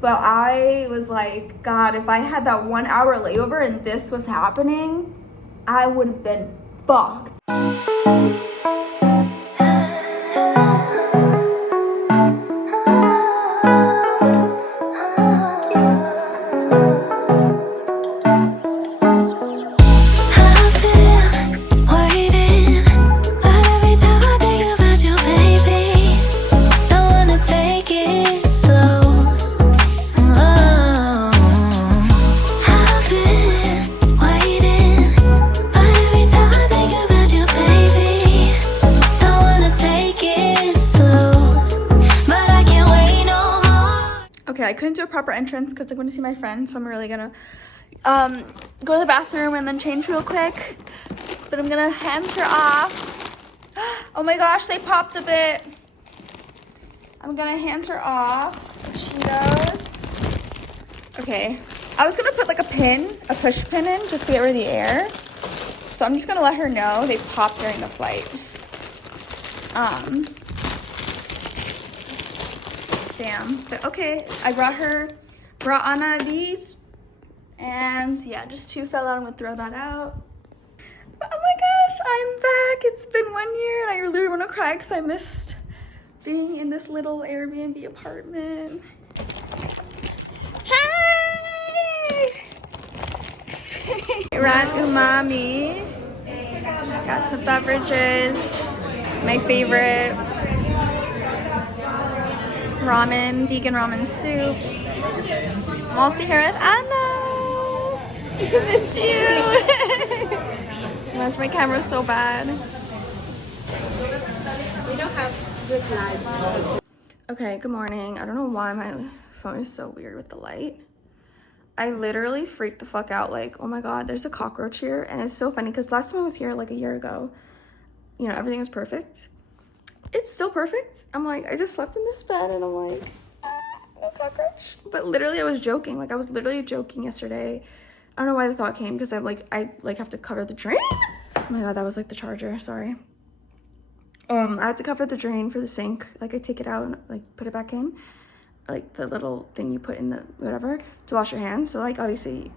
But I was like, God, if I had that 1 hour layover and this was happening, I would have been fucked. I couldn't do a proper entrance because I went to see my friend, so I'm really gonna go to the bathroom and then change real quick. But I'm gonna hand her off. Oh my gosh, they popped a bit. I'm gonna hand her off. She goes. Okay, I was gonna put like a push pin in just to get rid of the air. So I'm just gonna let her know they popped during the flight. Damn, but okay, I brought Anna these, and yeah, just 2 fell out. I'm gonna throw that out. Oh my gosh, I'm back. It's been 1 year and I literally want to cry because I missed being in this little Airbnb apartment. Hey! We're at Umami. Got some beverages, my favorite. Ramen, vegan ramen soup. I'm also here with Anna. I missed you. Gosh, my camera's so bad. We don't have good light. Okay, good morning. I don't know why my phone is so weird with the light. I literally freaked the fuck out. Like, oh my God, there's a cockroach here. And it's so funny because last time I was here like a year ago, you know, everything was perfect. It's still perfect. I'm like, I just slept in this bed and I'm like, no cockroach. But literally I was joking. Like I was literally joking yesterday. I don't know why the thought came because I have to cover the drain. Oh my God, that was like the charger, sorry. I had to cover the drain for the sink. Like I take it out and like put it back in. Like the little thing you put in the whatever to wash your hands. So like obviously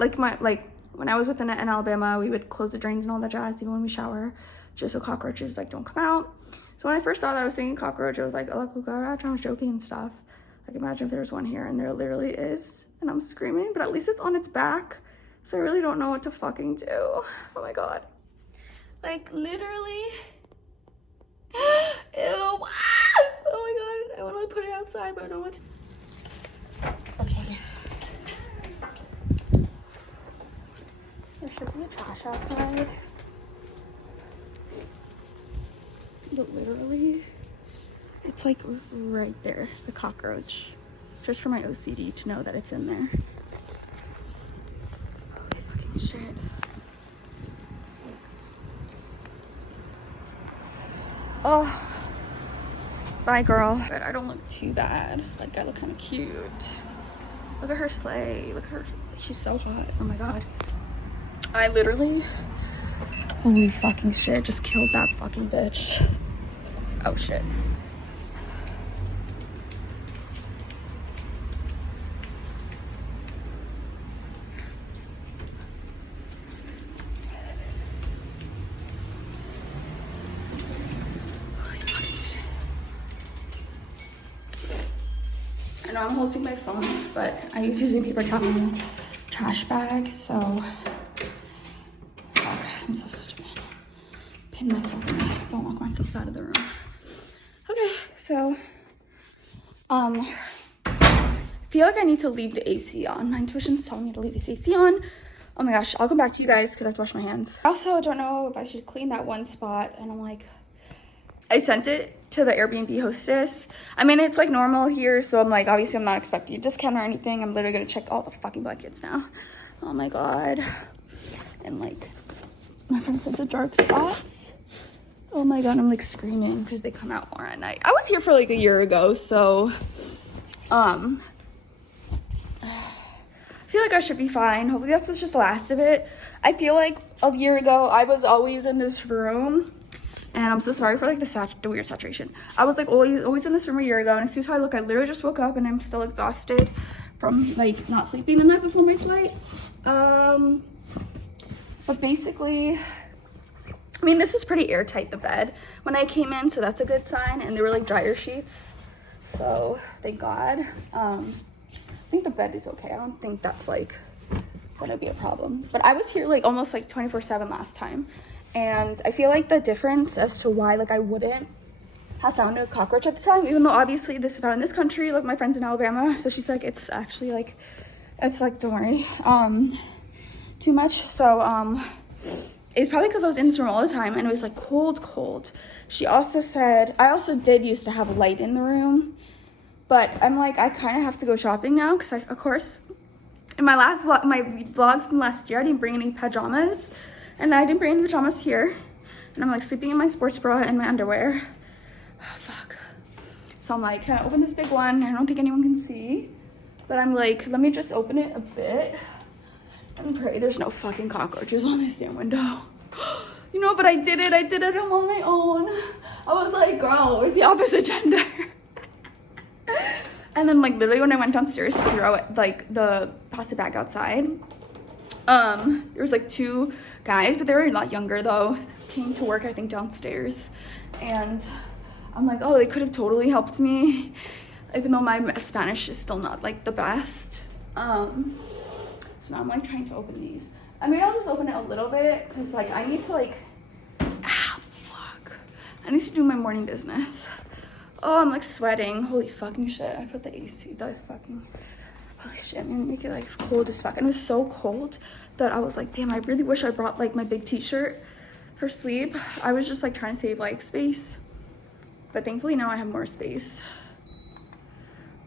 like when I was with Annette in Alabama, we would close the drains and all that jazz even when we shower, just so cockroaches like don't come out. So when I first saw that I was thinking cockroach, I was like, oh God, I was joking and stuff. Like imagine if there was one here, and there literally is, and I'm screaming, but at least it's on its back. So I really don't know what to fucking do. Oh my God. Like literally. Ew. Ah! Oh my God. I want to put it outside, but I don't want to. Okay. There should be a trash outside. But literally, it's like right there, the cockroach. Just for my OCD to know that it's in there. Holy fucking shit. Oh, bye girl. But I don't look too bad. Like I look kind of cute. Look at her sleigh. Look at her. She's so hot. Oh my God. I literally, holy fucking shit, just killed that fucking bitch. Oh shit. I know I'm holding my phone, but I use using paper towel in the trash bag, so fuck, I'm so stupid. Pin myself in. Don't lock myself out of the room. Okay, so I feel like I need to leave the AC on. My intuition's telling me to leave this AC on. Oh my gosh, I'll come back to you guys because I have to wash my hands. I also don't know if I should clean that one spot, and I'm like, I sent it to the Airbnb hostess. I mean, it's like normal here, so I'm like, obviously I'm not expecting a discount or anything. I'm literally gonna check all the fucking blankets now. Oh my God. And like, my friend said the dark spots. Oh my God, I'm like screaming because they come out more at night. I was here for like a year ago, so I feel like I should be fine. Hopefully that's just the last of it. I feel like a year ago I was always in this room And I'm so sorry for like the weird saturation. I was like always in this room a year ago, and as soon as I look, I literally just woke up and I'm still exhausted from like not sleeping the night before my flight. But basically, I mean, this is pretty airtight, the bed, when I came in, so that's a good sign. And they were like dryer sheets, so thank God. I think the bed is okay. I don't think that's like gonna be a problem. But I was here like almost like 24/7 last time, and I feel like the difference as to why like I wouldn't have found a cockroach at the time, even though obviously this is found in this country, like my friend's in Alabama, so she's like, it's actually like, it's like, don't worry, too much. So it's probably because I was in this room all the time and it was like cold. She also said, I also did used to have a light in the room, but I'm like, I kind of have to go shopping now because I, of course, in my last vlog, my vlogs from last year, I didn't bring any pajamas, and I didn't bring any pajamas here, and I'm like sleeping in my sports bra and my underwear. Oh, fuck. So I'm like, can I open this big one? I don't think anyone can see, but I'm like, let me just open it a bit and pray there's no fucking cockroaches on this damn window. You know, but I did it all on my own. I was like, girl, where's the opposite gender? And then like literally when I went downstairs to throw it, like the plastic bag outside, there was like two guys, but they were a lot younger though, came to work I think downstairs, and I'm like, oh, they could have totally helped me, even though my Spanish is still not like the best. So now I'm like trying to open these. I mean, I'll just open it a little bit because like I need to like, I need to do my morning business. Oh, I'm like sweating. Holy fucking shit. I put the AC. That was fucking, holy shit. I'm gonna make it like cold as fuck. And it was so cold that I was like, damn, I really wish I brought like my big t-shirt for sleep. I was just like trying to save like space. But thankfully now I have more space.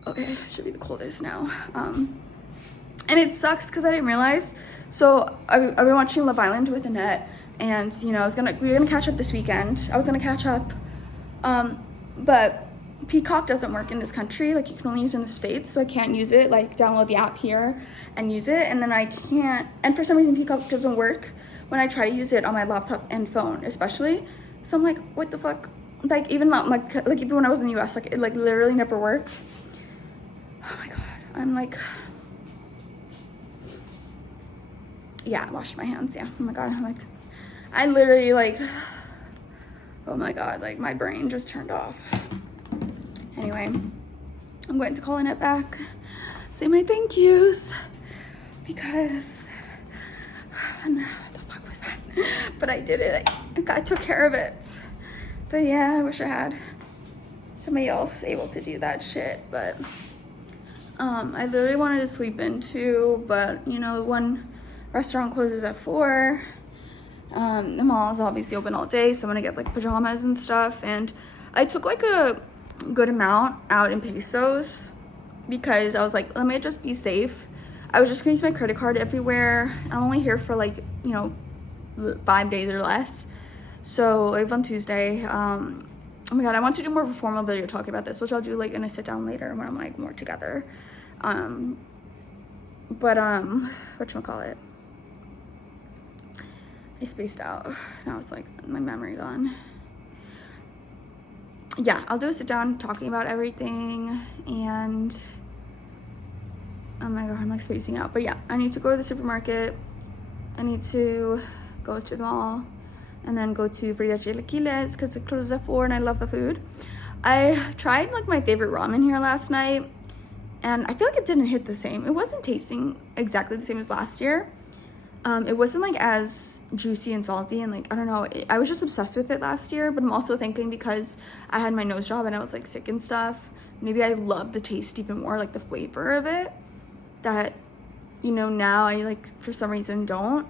Okay, this should be the coldest now. And it sucks because I didn't realize. So I've been watching Love Island with Annette, and you know, we were gonna catch up this weekend. I was gonna catch up, but Peacock doesn't work in this country. Like you can only use it in the States, so I can't use it. Like download the app here and use it, and then I can't. And for some reason, Peacock doesn't work when I try to use it on my laptop and phone, especially. So I'm like, what the fuck? Like even even when I was in the US, like it like literally never worked. Oh my god, I'm like. Yeah, wash my hands. Yeah. Oh my god. I'm like, I literally like, oh my god, like my brain just turned off. Anyway, I'm going to call Annette back, say my thank yous, because what the fuck was that? But I did it. I took care of it. But yeah, I wish I had somebody else able to do that shit. But I literally wanted to sleep in too, but you know, one restaurant closes at 4. The mall is obviously open all day, so I'm gonna get like pajamas and stuff. And I took like a good amount out in pesos because I was like, let me just be safe. I was just gonna use my credit card everywhere. I'm only here for like, you know, 5 days or less. So I leave on Tuesday. Oh my god, I want to do more of a formal video talking about this, which I'll do like in a sit down later when I'm like more together. Whatchamacallit? I spaced out. Now it's like my memory gone. Yeah, I'll do a sit down talking about everything, and oh my god, I'm like spacing out. But yeah, I need to go to the supermarket. I need to go to the mall and then go to Frida Chilaquiles because it closes at 4 and I love the food. I tried like my favorite ramen here last night, and I feel like it didn't hit the same. It wasn't tasting exactly the same as last year. It wasn't like as juicy and salty, and like I don't know, I was just obsessed with it last year. But I'm also thinking because I had my nose job and I was like sick and stuff, maybe I love the taste even more, like the flavor of it, that you know now I like for some reason don't.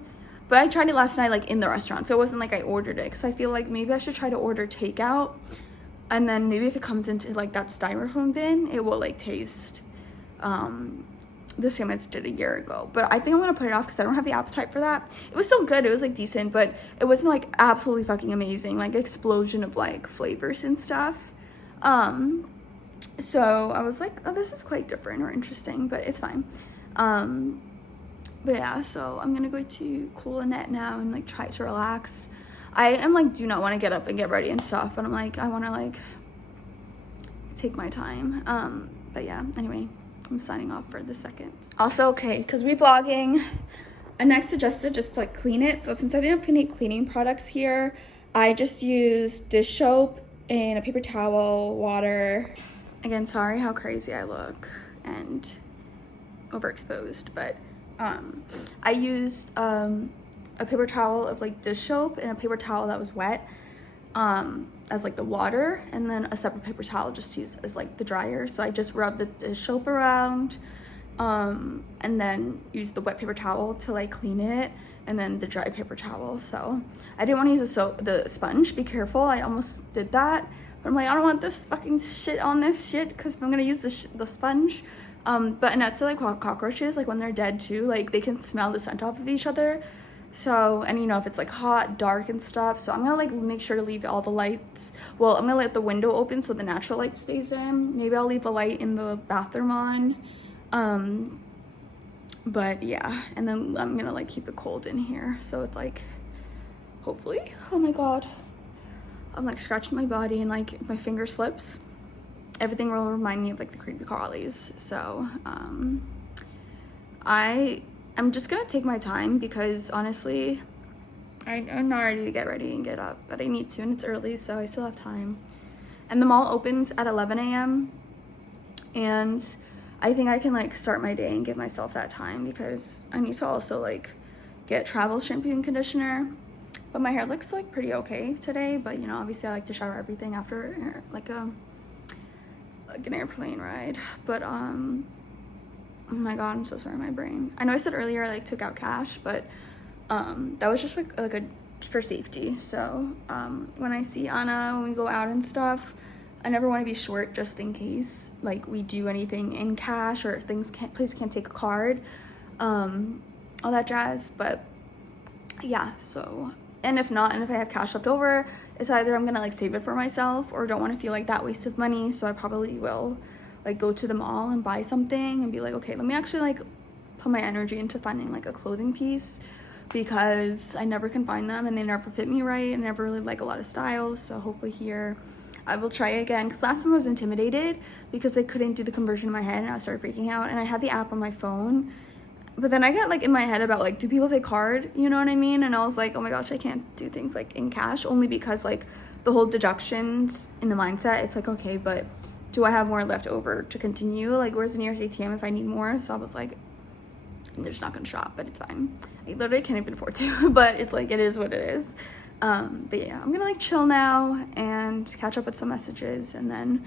But I tried it last night like in the restaurant, so it wasn't like I ordered it, because I feel like maybe I should try to order takeout, and then maybe if it comes into like that styrofoam bin, it will like taste the same as it did a year ago. But I think I'm gonna put it off because I don't have the appetite for that. It was still good, it was like decent, but it wasn't like absolutely fucking amazing, like explosion of like flavors and stuff. So I was like, oh, this is quite different or interesting, but it's fine. But yeah, so I'm gonna go to Cool Annette now and like try to relax. I am like, do not want to get up and get ready and stuff, but I'm like, I want to like take my time. But yeah, anyway, I'm signing off for the second. Also, okay, because we vlogging, I next suggested just to like clean it. So since I didn't have any cleaning products here, I just used dish soap and a paper towel, water. Again, sorry how crazy I look and overexposed, but I used a paper towel of like dish soap and a paper towel that was wet as like the water, and then a separate paper towel just used as like the dryer. So I just rubbed the dish soap around and then used the wet paper towel to like clean it, and then the dry paper towel. So I didn't want to use the sponge. Be careful, I almost did that, but I'm like, I don't want this fucking shit on this shit because I'm gonna use the sponge. But Annette said like cockroaches, like when they're dead too, like they can smell the scent off of each other. So, and you know, if it's like hot, dark and stuff, so I'm gonna like make sure to leave all the lights, well, I'm gonna let the window open so the natural light stays in. Maybe I'll leave the light in the bathroom on. But yeah, and then I'm gonna like keep it cold in here, so it's like, hopefully, oh my god, I'm like scratching my body and like my finger slips. Everything will remind me of like the creepy crawlies. So I'm just gonna take my time because honestly I'm not ready to get ready and get up, but I need to, and it's early, so I still have time. And the mall opens at 11 a.m. and I think I can like start my day and give myself that time because I need to also like get travel shampoo and conditioner. But my hair looks like pretty okay today, but you know, obviously I like to shower everything after like an airplane ride. But oh my god, I'm so sorry, my brain. I know I said earlier I like took out cash, but that was just like a for safety. So when I see Anna, when we go out and stuff, I never want to be short just in case like we do anything in cash or places can't take a card, all that jazz. But yeah, so, and if not, and if I have cash left over, it's either I'm gonna like save it for myself or don't want to feel like that waste of money, so I probably will like go to the mall and buy something and be like, okay, let me actually like put my energy into finding like a clothing piece, because I never can find them and they never fit me right, and I never really like a lot of styles. So hopefully here I will try again, because last time I was intimidated because I couldn't do the conversion in my head and I started freaking out, and I had the app on my phone, but then I got like in my head about like, do people take card, you know what I mean? And I was like, oh my gosh, I can't do things like in cash, only because like the whole deductions in the mindset, it's like, okay, but do I have more left over to continue? Like, where's the nearest ATM if I need more? So I was like, they're just not gonna shop, but it's fine. I literally can't even afford to, but it's like, it is what it is. But yeah, I'm gonna like chill now and catch up with some messages and then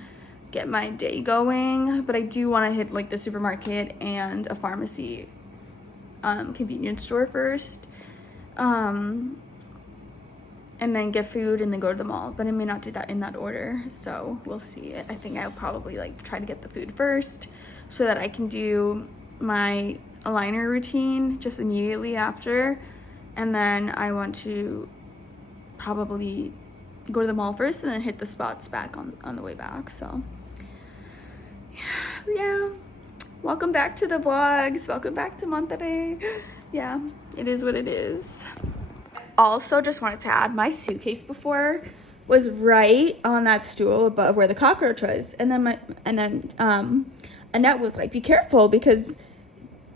get my day going. But I do want to hit like the supermarket and a pharmacy, convenience store first, and then get food and then go to the mall. But I may not do that in that order, so we'll see. I think I'll probably like try to get the food first so that I can do my aligner routine just immediately after, and then I want to probably go to the mall first and then hit the spots back on the way back. So yeah, welcome back to the vlogs, welcome back to Monterrey. Yeah, it is what it is. Also, just wanted to add, my suitcase before was right on that stool above where the cockroach was, and then Annette was like, be careful, because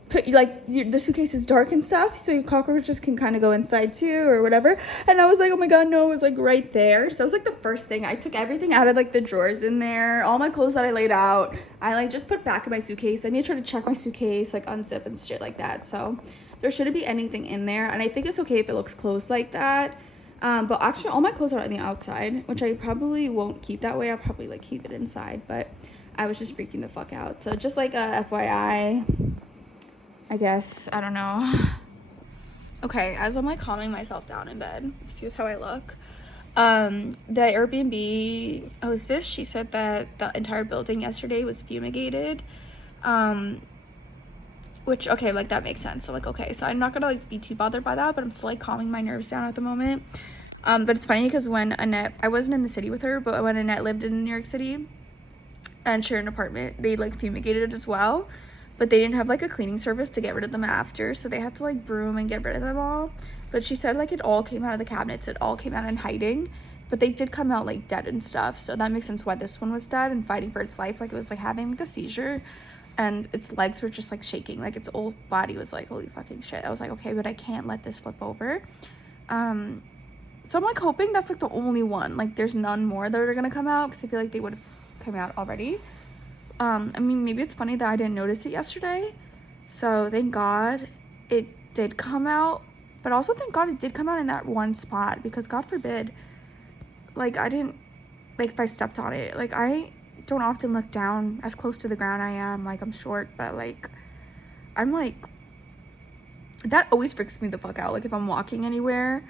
the suitcase is dark and stuff, so your cockroaches can kind of go inside too or whatever. And I was like, oh my god, no, it was like right there. So that was like the first thing. I took everything out of like the drawers in there, all my clothes that I laid out, I like just put back in my suitcase. I made sure to check my suitcase, like unzip and shit like that, so there shouldn't be anything in there. And I think it's okay if it looks closed like that, but actually all my clothes are on the outside, which I probably won't keep that way. I'll probably like keep it inside, but I was just freaking the fuck out. So just like a FYI, I guess, I don't know. Okay, as I'm like calming myself down in bed, excuse how I look, the Airbnb hostess, she said that the entire building yesterday was fumigated, which, okay, like that makes sense. So like, okay, so I'm not gonna like be too bothered by that, but I'm still like calming my nerves down at the moment. But it's funny because when Annette, I wasn't in the city with her, but when Annette lived in New York City and shared an apartment, they like fumigated it as well. but they didn't have like a cleaning service to get rid of them after, so they had to like broom and get rid of them all. But she said like it all came out of the cabinets, it all came out in hiding, but they did come out like dead and stuff, so that makes sense why this one was dead and fighting for its life. Like it was like having like a seizure, and its legs were just like shaking, like its whole body was like, holy fucking shit. I was like, okay, but I can't let this flip over. So I'm like hoping that's like the only one, like there's none more that are gonna come out, because I feel like they would have come out already. I mean, maybe it's funny that I didn't notice it yesterday, so thank God it did come out, but also thank God it did come out in that one spot, because God forbid, like I didn't, like if I stepped on it, like I don't often look down as close to the ground I am, like I'm short, but like I'm like, that always freaks me the fuck out, like if I'm walking anywhere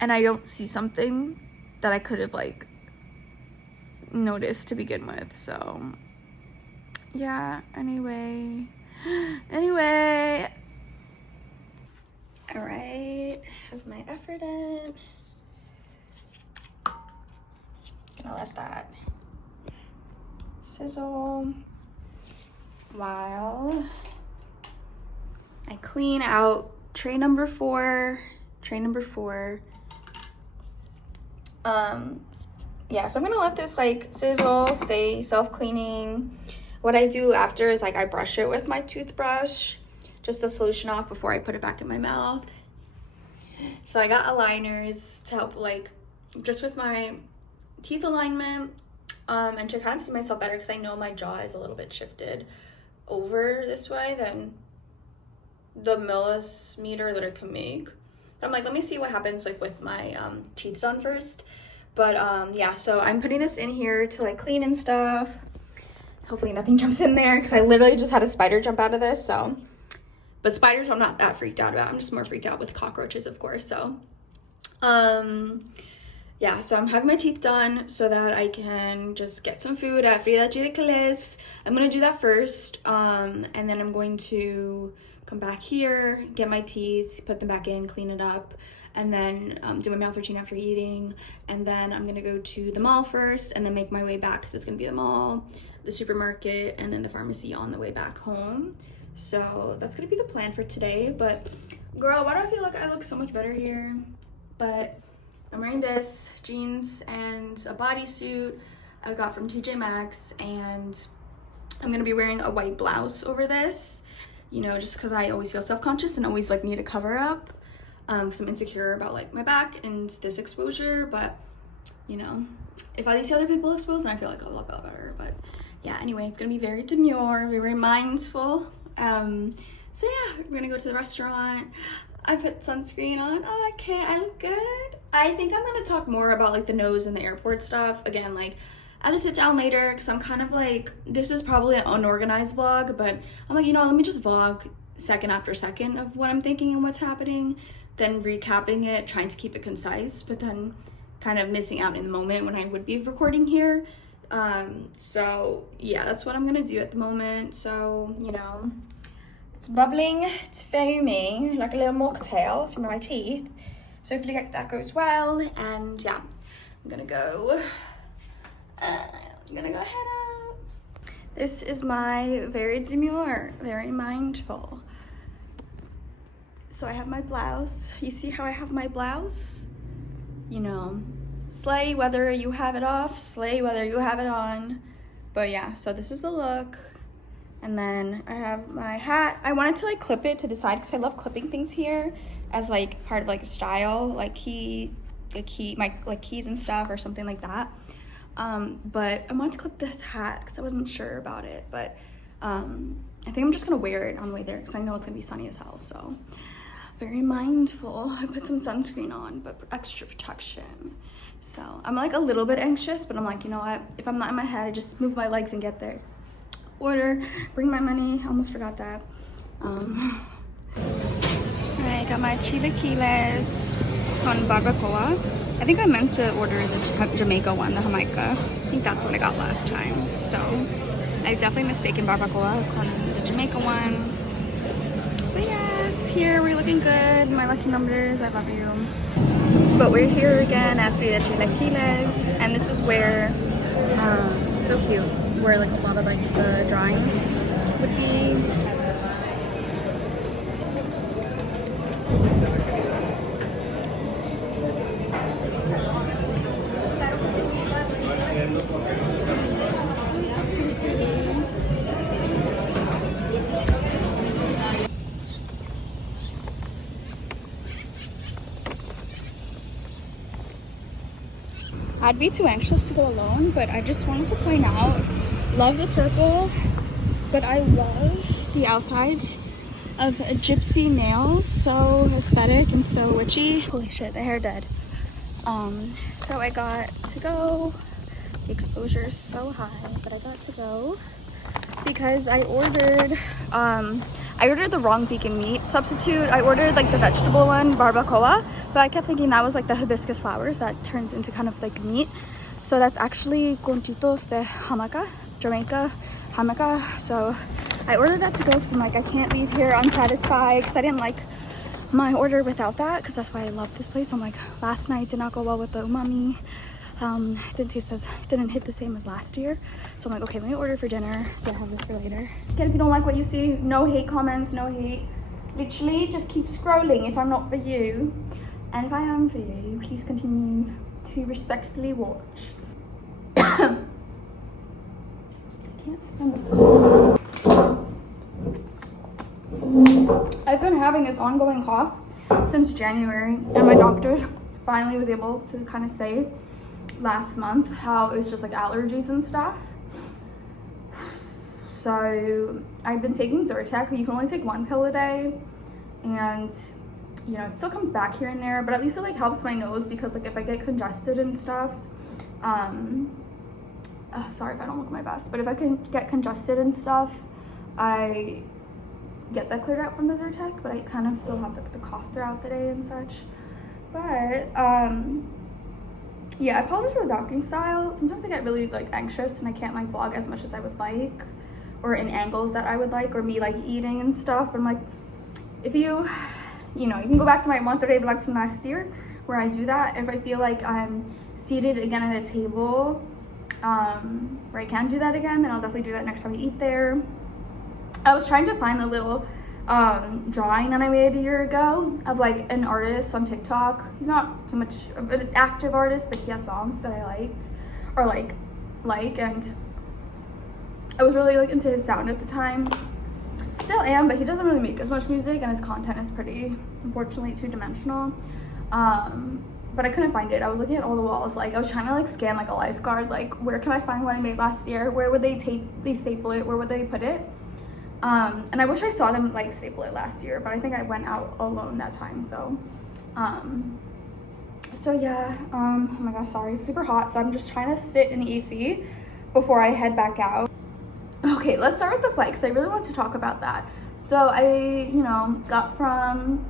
and I don't see something that I could have like noticed to begin with. So yeah, anyway, all right, have my effort in, gonna let that sizzle while I clean out tray number four. Yeah, so I'm gonna let this like sizzle, stay self-cleaning. What I do after is like I brush it with my toothbrush, just the solution off before I put it back in my mouth. So I got aligners to help like just with my teeth alignment, and to kind of see myself better, because I know my jaw is a little bit shifted over this way than the millimeter that it can make. But I'm like, let me see what happens like with my teeth done first. But yeah, so I'm putting this in here to like clean and stuff. Hopefully nothing jumps in there, because I literally just had a spider jump out of this. So, but spiders I'm not that freaked out about. I'm just more freaked out with cockroaches, of course. So yeah, so I'm having my teeth done so that I can just get some food at Frida Chiricalis. I'm gonna do that first, and then I'm going to come back here, get my teeth, put them back in, clean it up, and then do my mouth routine after eating. And then I'm gonna go to the mall first and then make my way back, because it's gonna be the mall, the supermarket, and then the pharmacy on the way back home. So that's gonna be the plan for today. But girl, why do I feel like I look so much better here? But I'm wearing this jeans and a bodysuit I got from TJ Maxx, and I'm gonna be wearing a white blouse over this, you know, just because I always feel self-conscious and always like need a cover up, because I'm insecure about like my back and this exposure. But you know, if I see other people exposed, then I feel like I'll look better. But yeah, anyway, it's gonna be very demure, very mindful. So yeah, we're gonna go to the restaurant. I put sunscreen on. Oh, okay, I look good. I think I'm gonna talk more about like the nose and the airport stuff. Again, like I'll just sit down later, because I'm kind of like, this is probably an unorganized vlog, but I'm like, you know, let me just vlog second after second of what I'm thinking and what's happening, then recapping it, trying to keep it concise, but then kind of missing out in the moment when I would be recording here. So yeah, that's what I'm gonna do at the moment. So, you know, it's bubbling, it's foamy, like a little mocktail from my teeth. So hopefully that goes well, and yeah, I'm gonna go head out. This is my very demure, very mindful. So I have my blouse. You see how I have my blouse? You know, slay whether you have it off, slay whether you have it on. But yeah, so this is the look. And then I have my hat. I wanted to like clip it to the side, because I love clipping things here as like part of like a style, like keys and stuff or something like that. But I wanted to clip this hat because I wasn't sure about it. But I think I'm just gonna wear it on the way there, because I know it's gonna be sunny as hell. So very mindful. I put some sunscreen on, but extra protection. So I'm like a little bit anxious, but I'm like, you know what? If I'm not in my head, I just move my legs and get there. Order, bring my money. Almost forgot that. Alright, got my chilaquiles con barbacoa. I think I meant to order the Jamaica one, the Jamaica. I think that's what I got last time. So I definitely mistaken barbacoa con the Jamaica one. But yeah, it's here. We're looking good. My lucky numbers. I love you. But we're here again at Frida Chilaquiles, and this is where so cute. where like a lot of like the drawings would be. I'd be too anxious to go alone, but I just wanted to point out, love the purple, but I love the outside of gypsy nails. So aesthetic and so witchy. Holy shit, the hair dead. So I got to go. The exposure is so high, but I got to go because I ordered the wrong vegan meat substitute. I ordered like the vegetable one, barbacoa, but I kept thinking that was like the hibiscus flowers that turns into kind of like meat. So that's actually conchitos de hamaca, Jamaica hamaca. So I ordered that to go because I'm like, I can't leave here unsatisfied because I didn't like my order without that, because that's why I love this place. I'm like, last night did not go well with the umami. Didn't hit the same as last year. So I'm like, okay, let me order for dinner so I have this for later. Again, if you don't like what you see, no hate comments, no hate. Literally just keep scrolling if I'm not for you. And if I am for you, please continue to respectfully watch. I can't stand this cough. I've been having this ongoing cough since January, and my doctor finally was able to kind of say last month how it's just like allergies and stuff. So I've been taking Zyrtec, but you can only take one pill a day, and you know, it still comes back here and there, but at least it like helps my nose, because like if I get congested and stuff, sorry if I don't look my best, but if I can get congested and stuff, I get that cleared out from the Zyrtec, but I kind of still have like the cough throughout the day and such. But yeah, I apologize for the vlogging style. Sometimes I get really like anxious and I can't like vlog as much as I would like, or in angles that I would like, or me like eating and stuff. But I'm like, if you know, you can go back to my monterrey vlogs from last year where I do that. If I feel like I'm seated again at a table where I can do that again, then I'll definitely do that next time I eat there. I was trying to find the little drawing that I made a year ago of like an artist on TikTok. He's not too much of an active artist, but he has songs that I liked or like, and I was really like into his sound at the time. Still am, but he doesn't really make as much music, and his content is pretty, unfortunately, two-dimensional. But I couldn't find it. I was looking at all the walls, like I was trying to like scan like a lifeguard, like where can I find what I made last year? Where would they staple it? Where would they put it? And I wish I saw them like staple it last year, but I think I went out alone that time. So yeah, oh my gosh, sorry, it's super hot. So I'm just trying to sit in the AC before I head back out. Okay, let's start with the flight because I really want to talk about that. So I, you know, got from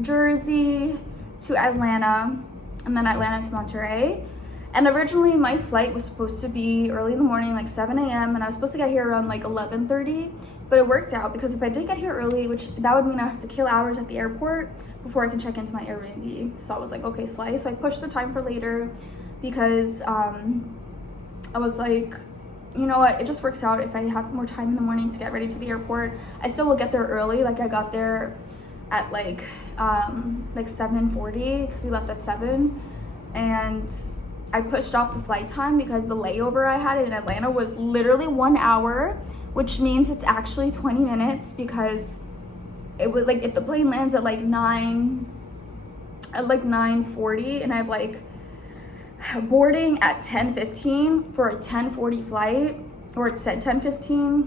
Jersey to Atlanta, and then Atlanta to Monterrey. And originally my flight was supposed to be early in the morning, like 7 a.m. and I was supposed to get here around like 11:30. But it worked out because if I did get here early, which that would mean I have to kill hours at the airport before I can check into my Airbnb. So I was like, okay, slay. So I pushed the time for later because I was like, you know what, it just works out if I have more time in the morning to get ready to the airport. I still will get there early. Like I got there at like 7:40 because we left at 7, and I pushed off the flight time because the layover I had in Atlanta was literally 1 hour, which means it's actually 20 minutes because it was like if the plane lands at like 9:40 and I have like boarding at 10:15 for a 10:40 flight, or it said 10:15.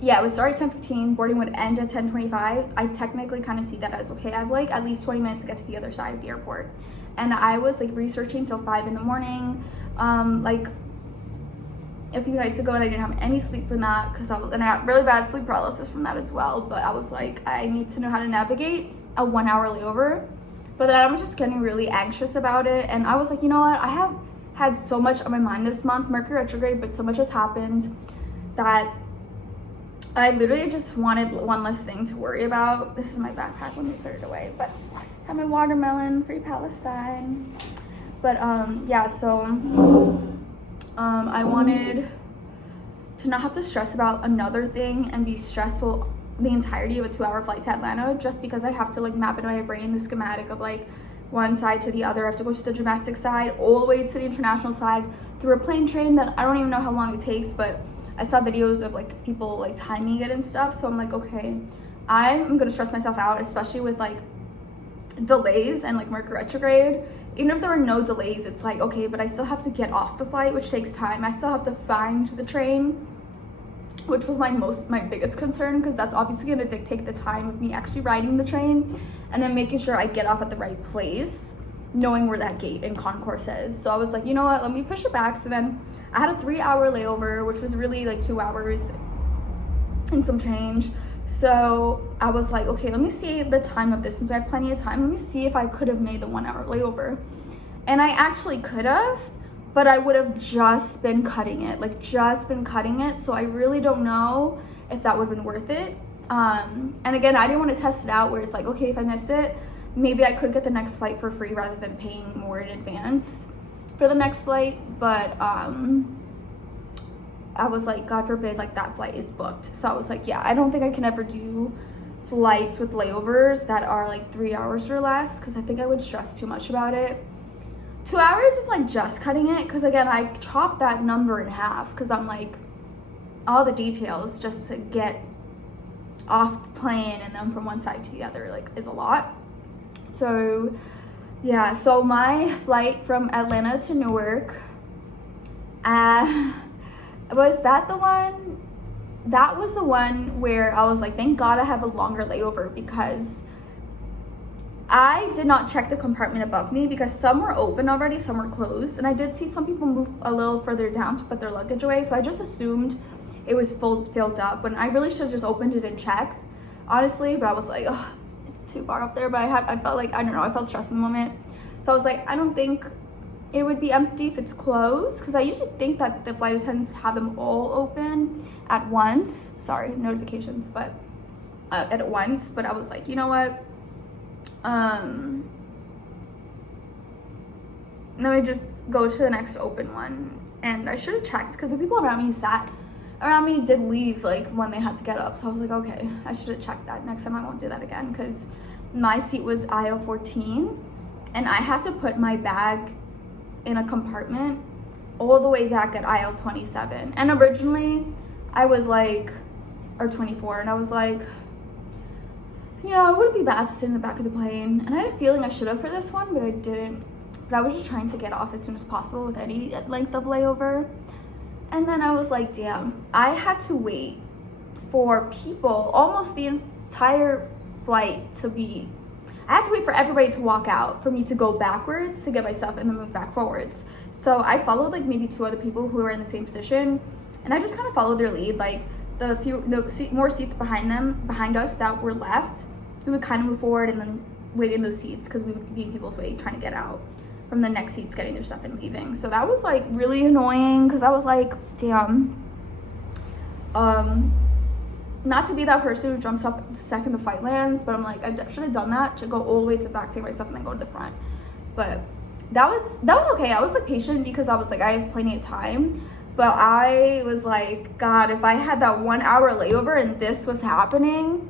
Yeah, it would start at 10:15, boarding would end at 10:25. I technically kind of see that as okay. I have like at least 20 minutes to get to the other side of the airport. And I was like researching till 5 in the morning, like a few nights ago, and I didn't have any sleep from that because I got really bad sleep paralysis from that as well. But I was like, I need to know how to navigate a 1 hour layover. But then I was just getting really anxious about it, and I was like, you know what, I have had so much on my mind this month, Mercury retrograde, but so much has happened that I literally just wanted one less thing to worry about. This is my backpack, let me put it away, but I have my watermelon, free Palestine. But yeah, so I wanted to not have to stress about another thing and be stressful the entirety of a 2-hour flight to Atlanta, just because I have to like map into my brain the schematic of like one side to the other. I have to go to the domestic side all the way to the international side through a plane train that I don't even know how long it takes, but I saw videos of like people like timing it and stuff. So I'm like, okay, I'm gonna stress myself out, especially with like delays and like Mercury retrograde. Even if there were no delays, it's like, okay, but I still have to get off the flight, which takes time. I still have to find the train, which was my biggest concern, because that's obviously going to dictate the time of me actually riding the train, and then making sure I get off at the right place, knowing where that gate in concourse is. So I was like, you know what, let me push it back. So then I had a 3-hour layover, which was really like 2 hours and some change. So I was like, okay, let me see the time of this. Since I have plenty of time, let me see if I could have made the 1-hour layover. And I actually could have, but I would have just been cutting it. So I really don't know if that would have been worth it. And again, I didn't want to test it out where it's like, okay, if I miss it, maybe I could get the next flight for free rather than paying more in advance for the next flight. But I was like, God forbid, like that flight is booked. So I was like, yeah, I don't think I can ever do flights with layovers that are like 3 hours or less, because I think I would stress too much about it. 2 hours is like just cutting it, because again, I chopped that number in half, because I'm like, all the details just to get off the plane and then from one side to the other like is a lot. So yeah, so my flight from Atlanta to Newark, was that the one? That was the one where I was like, thank God I have a longer layover, because I did not check the compartment above me, because some were open already, some were closed, and I did see some people move a little further down to put their luggage away. So I just assumed it was filled up, when I really should have just opened it and checked, honestly. But I was like, oh, it's too far up there. But I felt like, I don't know, I felt stressed in the moment. So I was like, I don't think it would be empty if it's closed, because I usually think that the flight attendants have them all open at once. Sorry, notifications, but at once. But I was like, you know what? Let me just go to the next open one. And I should have checked, because the people around me who sat around me did leave like when they had to get up. So I was like, okay, I should have checked that. Next time I won't do that again, because my seat was aisle 14, and I had to put my bag in a compartment all the way back at aisle 27. And originally I was like, or 24, and I was like, you know, it wouldn't be bad to sit in the back of the plane. And I had a feeling I should have for this one, but I didn't. But I was just trying to get off as soon as possible with any length of layover. And then I was like, damn, I had to wait for people almost the entire flight to be, I had to wait for everybody to walk out for me to go backwards to get my stuff and then move back forwards. So I followed like maybe 2 other people who were in the same position, and I just kind of followed their lead. Like more seats behind us that were left, we would kind of move forward and then wait in those seats, because we would be in people's way trying to get out from the next seats, getting their stuff and leaving. So that was like really annoying, because I was like, damn. Not to be that person who jumps up the second the flight lands, but I'm like, I should have done that, to go all the way to the back, take my stuff, and then go to the front. But that was okay. I was like patient, because I was like, I have plenty of time. But I was like, God, if I had that 1-hour layover and this was happening,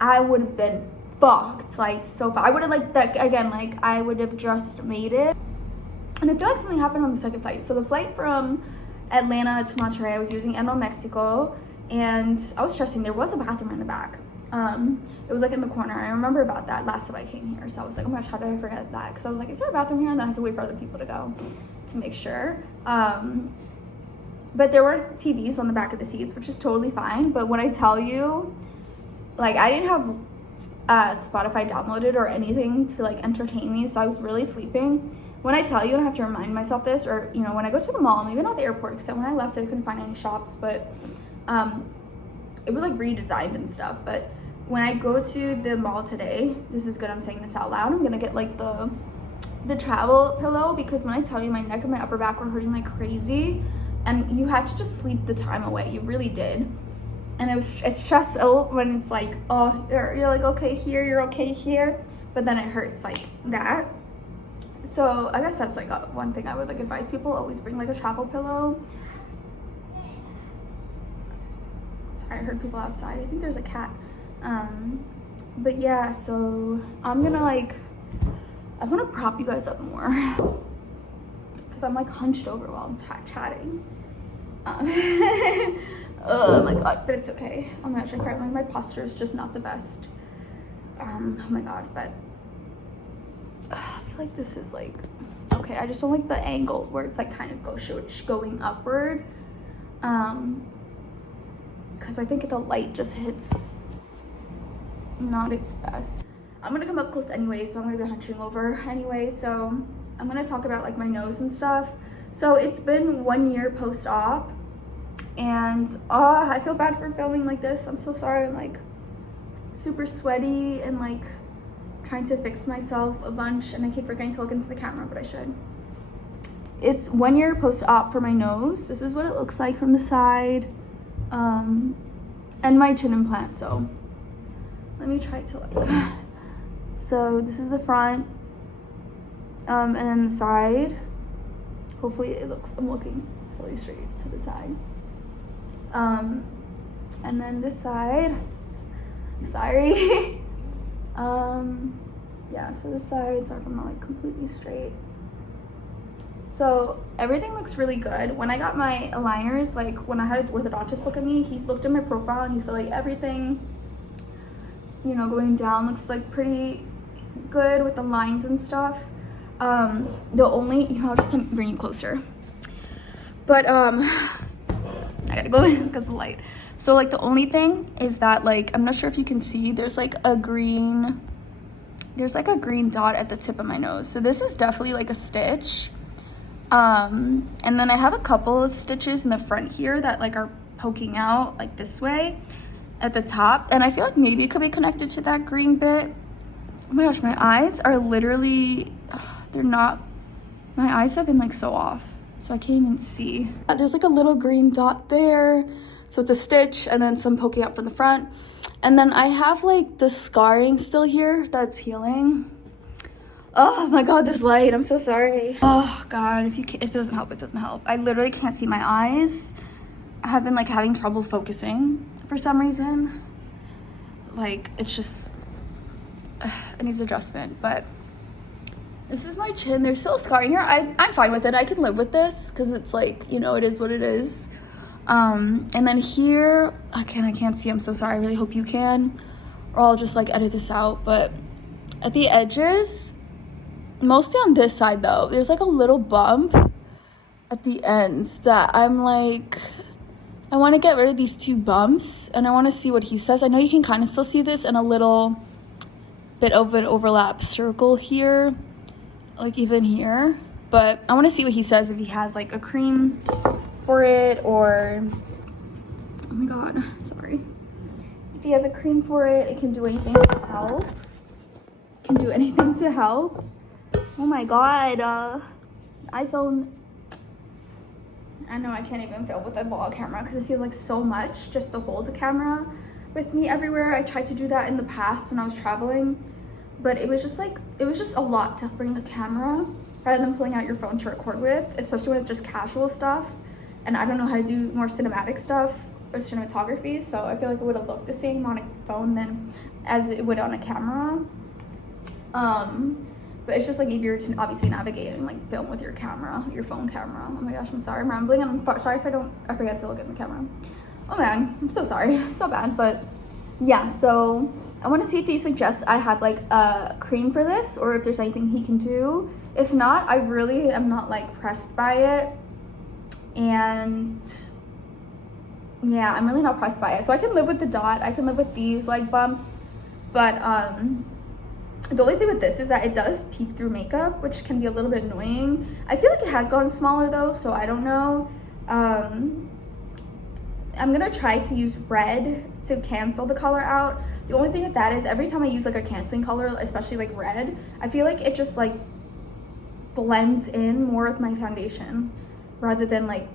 I would have been fucked. Like, so I would have like that again, like I would have just made it. And I feel like something happened on the second flight. So the flight from Atlanta to Monterrey, I was using Mexico, and I was stressing. There was a bathroom in the back. It was like in the corner. I remember about that last time I came here. So I was like, oh my gosh, how did I forget that? Because I was like, is there a bathroom here? And then I had to wait for other people to go to make sure. But there weren't TVs on the back of the seats, which is totally fine. But when I tell you, like, I didn't have Spotify downloaded or anything to like entertain me, so I was really sleeping. When I tell you, and I have to remind myself this, or you know, when I go to the mall, maybe not the airport, because when I left I couldn't find any shops, but it was like redesigned and stuff. But when I go to the mall today, this is good, I'm saying this out loud, I'm gonna get like the travel pillow, because when I tell you, my neck and my upper back were hurting like crazy, and you had to just sleep the time away. You really did. And it's stressful when it's like, oh, you're like, okay here, you're okay here, but then it hurts like that. So I guess that's like one thing I would like advise people: always bring like a travel pillow. I heard people outside. I think there's a cat. But yeah, so I'm gonna like, I want to prop you guys up more because I'm like hunched over while I'm chatting. Oh my god, but it's okay. I'm actually crying. My posture is just not the best. Oh my god, but I feel like this is like, okay, I just don't like the angle where it's like kind of going upward. Because I think the light just hits not its best. I'm gonna come up close anyway, so I'm gonna be hunching over anyway. So I'm gonna talk about like my nose and stuff. So it's been 1 year post-op, and I feel bad for filming like this. I'm so sorry. I'm like super sweaty and like trying to fix myself a bunch, and I keep forgetting to look into the camera, but I should. It's 1 year post-op for my nose. This is what it looks like from the side, and my chin implant. So let me try to like, so this is the front, and then the side. Hopefully it looks, I'm looking fully straight to the side. And then this side, sorry. Yeah, so the sides are from like completely straight. So everything looks really good. When I got my aligners, like when I had an orthodontist look at me, he's looked at my profile and he said like everything, you know, going down looks like pretty good with the lines and stuff. The only, you know, I'll just bring you closer. But I gotta go in because of the light. So like the only thing is that like, I'm not sure if you can see, there's like a green dot at the tip of my nose. So this is definitely like a stitch. And then I have a couple of stitches in the front here that like are poking out like this way at the top. And I feel like maybe it could be connected to that green bit. Oh my gosh, my eyes are literally, my eyes have been like so off. So I can't even see. There's like a little green dot there. So it's a stitch and then some poking out from the front. And then I have like the scarring still here that's healing. Oh my god, this light, I'm so sorry. Oh god, if it doesn't help, it doesn't help. I literally can't see my eyes. I have been like having trouble focusing for some reason. Like it's just, it needs adjustment, but this is my chin. There's still scarring here. I'm fine with it. I can live with this because it's like, you know, it is what it is. And then here, I can't see. I'm so sorry. I really hope you can, or I'll just like edit this out. But at the edges, mostly on this side though, there's like a little bump at the ends that I'm like, I want to get rid of these two bumps and I want to see what he says. I know you can kind of still see this in a little bit of an overlap circle here, like even here, but I want to see what he says, if he has like a cream for it, or oh my god, sorry, if he has a cream for it, it can do anything to help. Oh my god, iPhone. I know I can't even film with a vlog camera because I feel like so much just to hold a camera with me everywhere. I tried to do that in the past when I was traveling, but it was just a lot to bring a camera rather than pulling out your phone to record with, especially when it's just casual stuff. And I don't know how to do more cinematic stuff or cinematography, so I feel like it would have looked the same on a phone than as it would on a camera. But it's just like easier to obviously navigate and like film with your camera, your phone camera. Oh my gosh, I'm sorry, I'm rambling, and I'm sorry if I forget to look at the camera. Oh man, I'm so sorry, it's so bad. But yeah, so I want to see if he suggests I have like a cream for this, or if there's anything he can do. If not, I really am not like pressed by it, and yeah, I'm really not pressed by it. So I can live with the dot, I can live with these like bumps, but the only thing with this is that it does peek through makeup, which can be a little bit annoying. I feel like it has gotten smaller though, so I don't know. I'm gonna try to use red to cancel the color out. The only thing with that is every time I use like a canceling color, especially like red, I feel like it just like blends in more with my foundation rather than like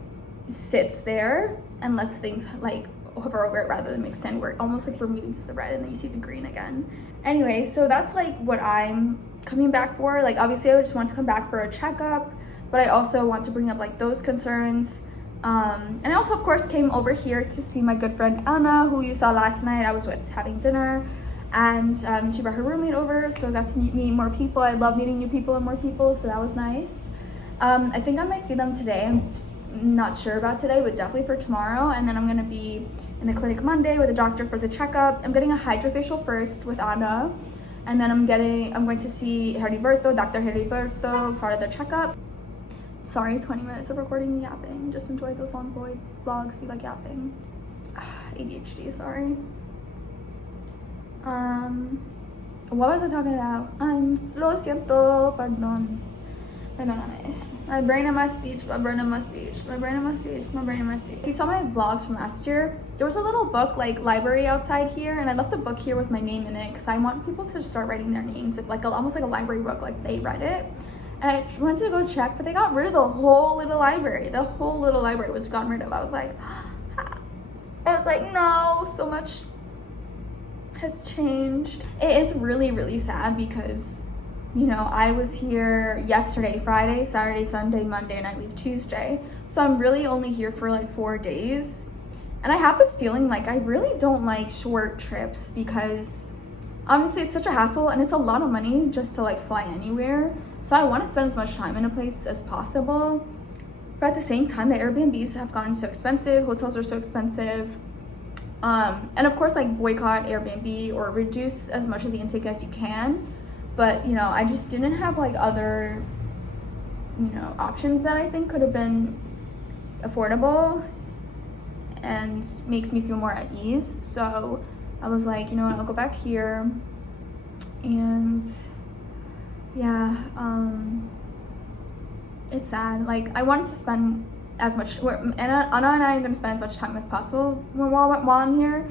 sits there and lets things like hover over it rather than mix in, where it almost like removes the red and then you see the green again. Anyway, so that's like what I'm coming back for. Like obviously I just want to come back for a checkup, but I also want to bring up like those concerns. And I also, of course, came over here to see my good friend Anna, who you saw last night. I was with having dinner, and she brought her roommate over, so I got to meet more people. I love meeting new people and more people, so that was nice. I think I might see them today. I'm not sure about today, but definitely for tomorrow. And then I'm gonna be in the clinic Monday with a doctor for the checkup. I'm getting a hydrofacial first with Anna, and then I'm going to see Dr. Heriberto for the checkup. Sorry, 20 minutes of recording me yapping. Just enjoy those long vlogs if you like yapping. ADHD, sorry. What was I talking about? Lo siento, perdón. Perdóname. My brain and my speech, my brain and my speech, my brain and my speech, my brain and my speech. If you saw my vlogs from last year, there was a little book, like, library outside here, and I left the book here with my name in it because I want people to start writing their names, like almost like a library book, like they read it. And I went to go check, but they got rid of the whole little library. The whole little library was gotten rid of. I was like, no, so much has changed. It is really, really sad because, you know, I was here yesterday, Friday, Saturday, Sunday, Monday, and I leave Tuesday. So I'm really only here for like 4 days. And I have this feeling like I really don't like short trips because honestly, it's such a hassle and it's a lot of money just to like fly anywhere. So I want to spend as much time in a place as possible. But at the same time, the Airbnbs have gotten so expensive. Hotels are so expensive. And of course, like, boycott Airbnb or reduce as much of the intake as you can. But, you know, I just didn't have like other, you know, options that I think could have been affordable and makes me feel more at ease. So I was like, you know what, I'll go back here. And yeah, it's sad. Like, I wanted to spend as much, Anna and I are going to spend as much time as possible while I'm here.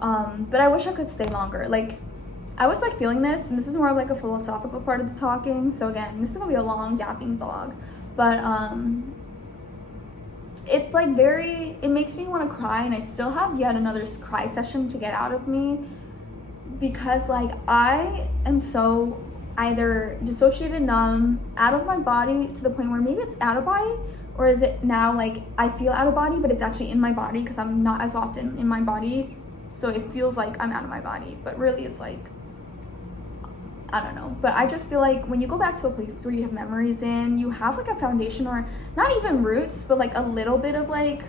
But I wish I could stay longer. Like, I was like feeling this, and this is more of like a philosophical part of the talking. So again, this is gonna be a long yapping vlog, but it's like it makes me want to cry, and I still have yet another cry session to get out of me because like I am so either dissociated, numb, out of my body to the point where maybe it's out of body, or is it now like I feel out of body, but it's actually in my body because I'm not as often in my body. So it feels like I'm out of my body, but really it's like, I don't know. But I just feel like when you go back to a place where you have memories in, you have like a foundation, or not even roots, but like a little bit of like,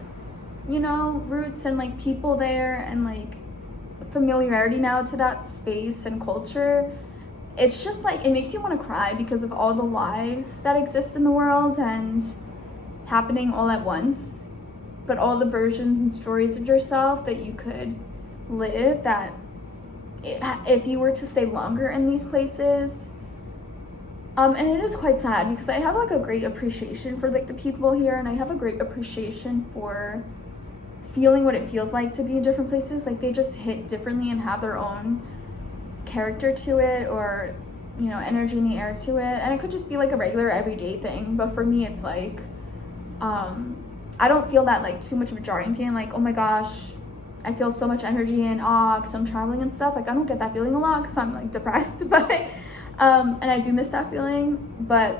you know, roots and like people there and like familiarity now to that space and culture. It's just like, it makes you want to cry because of all the lives that exist in the world and happening all at once, but all the versions and stories of yourself that you could live, that if you were to stay longer in these places, and it is quite sad because I have like a great appreciation for like the people here, and I have a great appreciation for feeling what it feels like to be in different places. Like, they just hit differently and have their own character to it, or, you know, energy in the air to it, and it could just be like a regular everyday thing. But for me, it's like I don't feel that like too much of a jarring feeling like, oh my gosh, I feel so much energy and awe because I'm traveling and stuff. Like, I don't get that feeling a lot because I'm like depressed, but and I do miss that feeling. But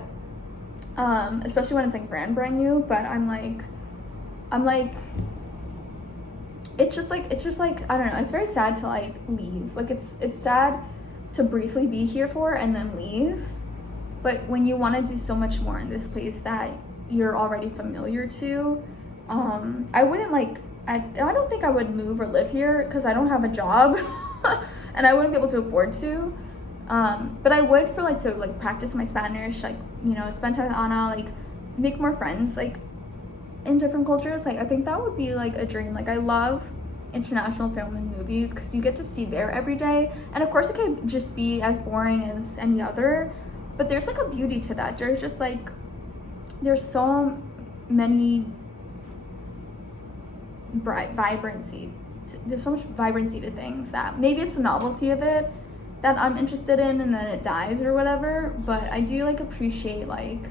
especially when it's like brand new. But I'm like it's just like I don't know, it's very sad to like leave. Like, it's sad to briefly be here for and then leave, but when you want to do so much more in this place that you're already familiar to, I wouldn't like, I don't think I would move or live here because I don't have a job and I wouldn't be able to afford to, but I would for like to like practice my Spanish, like, you know, spend time with Anna, like make more friends like in different cultures. Like, I think that would be like a dream. Like, I love international film and movies because you get to see there every day, and of course it could just be as boring as any other, but there's like a beauty to that. There's just like, there's so many vibrancy, there's so much vibrancy to things that maybe it's the novelty of it that I'm interested in, and then it dies or whatever. But I do like appreciate like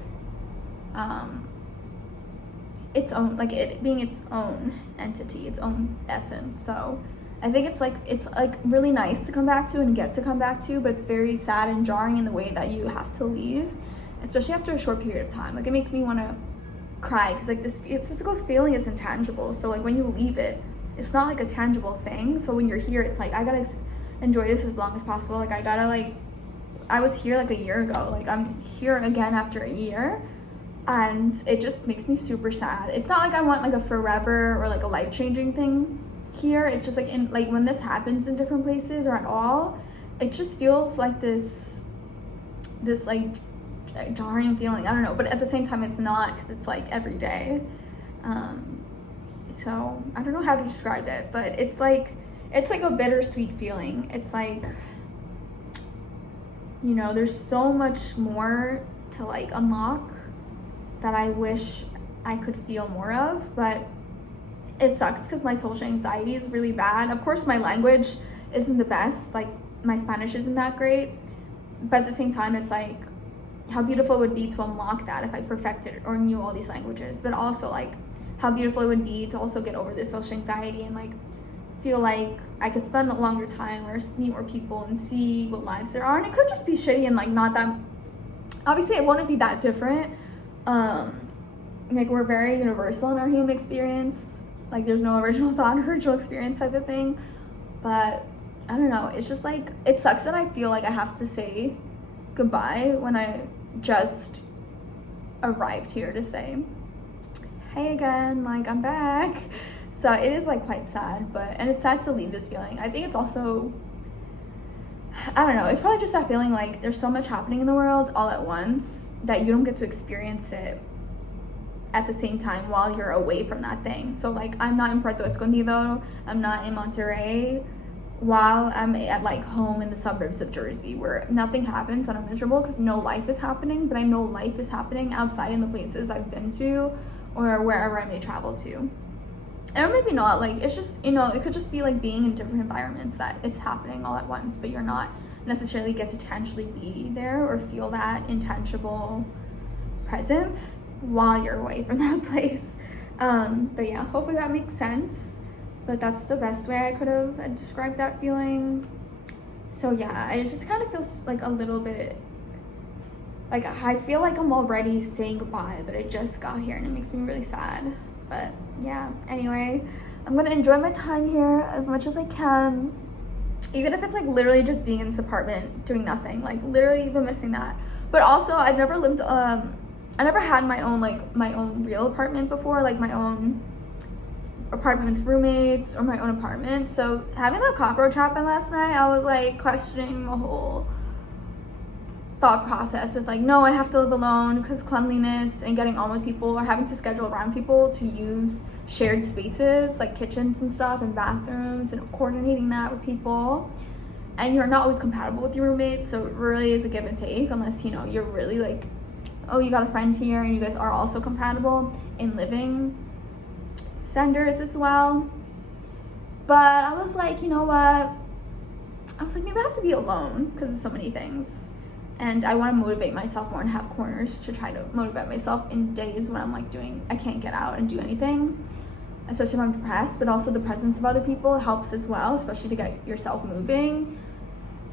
its own, like it being its own entity, its own essence. So I think it's like really nice to come back to and get to come back to, but it's very sad and jarring in the way that you have to leave, especially after a short period of time. Like, it makes me want to cry because like this physical feeling is intangible. So like when you leave it, it's not like a tangible thing. So when you're here, it's like I gotta enjoy this as long as possible. Like I gotta like, I was here like a year ago, like I'm here again after a year, and it just makes me super sad. It's not like I want like a forever or like a life-changing thing here. It's just like in like when this happens in different places or at all, it just feels like this like jarring feeling. I don't know, but at the same time it's not, because it's like every day. So I don't know how to describe it, but it's like a bittersweet feeling. It's like, you know, there's so much more to like unlock that I wish I could feel more of, but it sucks because my social anxiety is really bad. Of course, my language isn't the best, like my Spanish isn't that great, but at the same time, it's like how beautiful it would be to unlock that if I perfected or knew all these languages, but also like how beautiful it would be to also get over this social anxiety and like feel like I could spend a longer time or meet more people and see what lives there are. And it could just be shitty and like not that, obviously it wouldn't be that different. Like we're very universal in our human experience. Like there's no original thought or original experience type of thing. But I don't know, it's just like, it sucks that I feel like I have to say goodbye when I just arrived here to say, hey again, like I'm back. So it is like quite sad, and it's sad to leave this feeling. I think it's also, I don't know, it's probably just that feeling like there's so much happening in the world all at once that you don't get to experience it at the same time while you're away from that thing. So like I'm not in Puerto Escondido, I'm not in Monterrey, while I'm at like home in the suburbs of Jersey where nothing happens and I'm miserable because no life is happening, but I know life is happening outside in the places I've been to or wherever I may travel to. Or maybe not, like it's just, you know, it could just be like being in different environments that it's happening all at once, but you're not necessarily get to tangibly be there or feel that intangible presence while you're away from that place. But yeah, hopefully that makes sense. But that's the best way I could have described that feeling. So yeah, it just kind of feels like a little bit, like I feel like I'm already saying goodbye, but I just got here and it makes me really sad. But yeah, anyway, I'm gonna enjoy my time here as much as I can, even if it's like literally just being in this apartment doing nothing, like literally even missing that. But also I've never lived, I never had my own real apartment before, like my own apartment with roommates or my own apartment. So having that cockroach happen last night, I was like questioning the whole thought process with like, no, I have to live alone because cleanliness and getting on with people or having to schedule around people to use shared spaces like kitchens and stuff and bathrooms and coordinating that with people. And you're not always compatible with your roommates, so it really is a give and take unless, you know, you're really like, oh, you got a friend here and you guys are also compatible in living standards as well. But I was like, you know what, I was like, maybe I have to be alone because of so many things, and I want to motivate myself more and have corners to try to motivate myself in days when I'm like I can't get out and do anything, especially if I'm depressed. But also the presence of other people helps as well, especially to get yourself moving,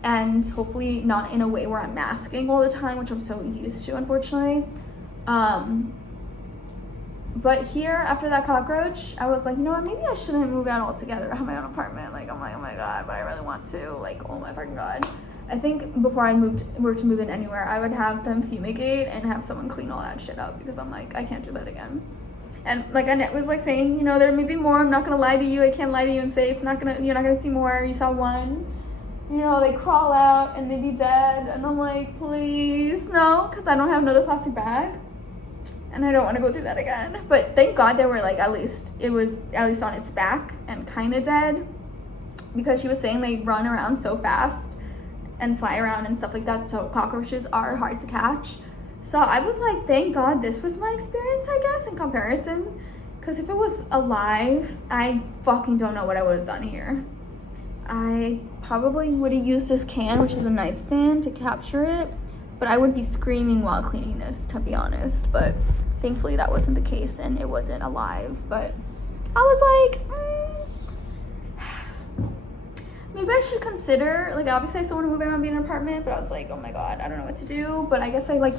and hopefully not in a way where I'm masking all the time, which I'm so used to, unfortunately. But here, after that cockroach, I was like, you know what, maybe I shouldn't move out altogether. I have my own apartment. Like, I'm like, oh my God, but I really want to. Like, oh my fucking God. I think before I were to move in anywhere, I would have them fumigate and have someone clean all that shit up because I'm like, I can't do that again. And like Annette was like saying, you know, there may be more. I'm not gonna lie to you. I can't lie to you and say you're not gonna see more. You saw one. You know, they crawl out and they be dead. And I'm like, please, no, because I don't have another plastic bag. And I don't want to go through that again. But thank God they were like, it was at least on its back and kind of dead, because she was saying they run around so fast and fly around and stuff like that. So cockroaches are hard to catch. So I was like, thank God this was my experience, I guess, in comparison. Because if it was alive, I fucking don't know what I would have done here. I probably would have used this can, which is a nightstand, to capture it. But I would be screaming while cleaning this, to be honest. But thankfully that wasn't the case and it wasn't alive. But I was like, maybe I should consider, like, obviously I still want to move out and be in an apartment, but I was like, oh my God, I don't know what to do. But I guess I like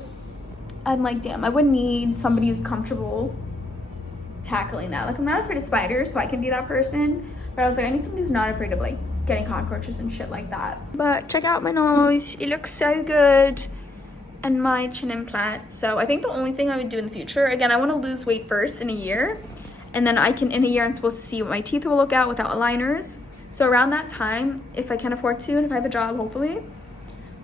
I'm like, damn, I would need somebody who's comfortable tackling that. Like, I'm not afraid of spiders, so I can be that person. But I was like, I need somebody who's not afraid of like getting cockroaches and shit like that. But check out my nose. It looks so good. And my chin implant. So I think the only thing I would do in the future, again, I want to lose weight first in a year. And then in a year, I'm supposed to see what my teeth will look out without aligners. So around that time, if I can afford to, and if I have a job, hopefully,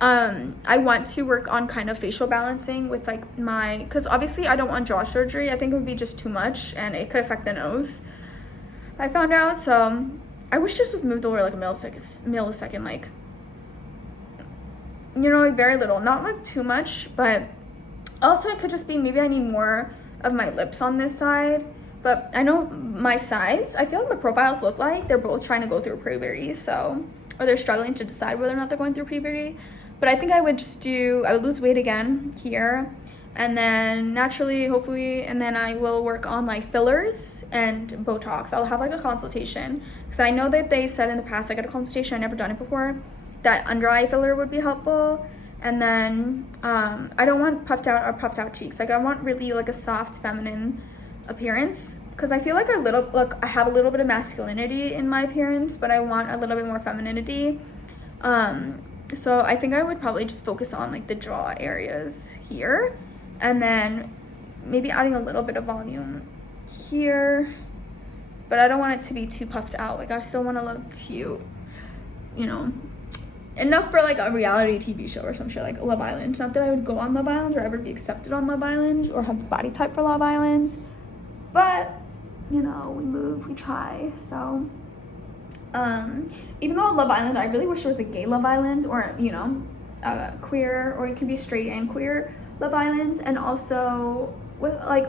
I want to work on kind of facial balancing with like because obviously I don't want jaw surgery. I think it would be just too much and it could affect the nose, I found out. So I wish this was moved over like a millisecond, like, you know, like very little, not like too much. But also it could just be maybe I need more of my lips on this side. But I know my size, I feel like my profiles look like they're both trying to go through puberty, so, or they're struggling to decide whether or not they're going through puberty. But I think I would lose weight again here, and then naturally, hopefully, and then I will work on like fillers and Botox. I'll have like a consultation, because I know that they said in the past, I got a consultation, I never done it before, that under eye filler would be helpful. And then I don't want puffed out cheeks. Like, I want really like a soft feminine appearance, because I feel like I have a little bit of masculinity in my appearance, but I want a little bit more femininity. So I think I would probably just focus on like the jaw areas here, and then maybe adding a little bit of volume here, but I don't want it to be too puffed out. Like, I still want to look cute, you know, enough for like a reality TV show or some shit, like Love Island. Not that I would go on Love Island or ever be accepted on Love Island or have the body type for Love Island, but you know, we move, we try. So even though Love Island, I really wish there was a gay Love Island, or, you know, queer, or it could be straight and queer Love Island, and also with like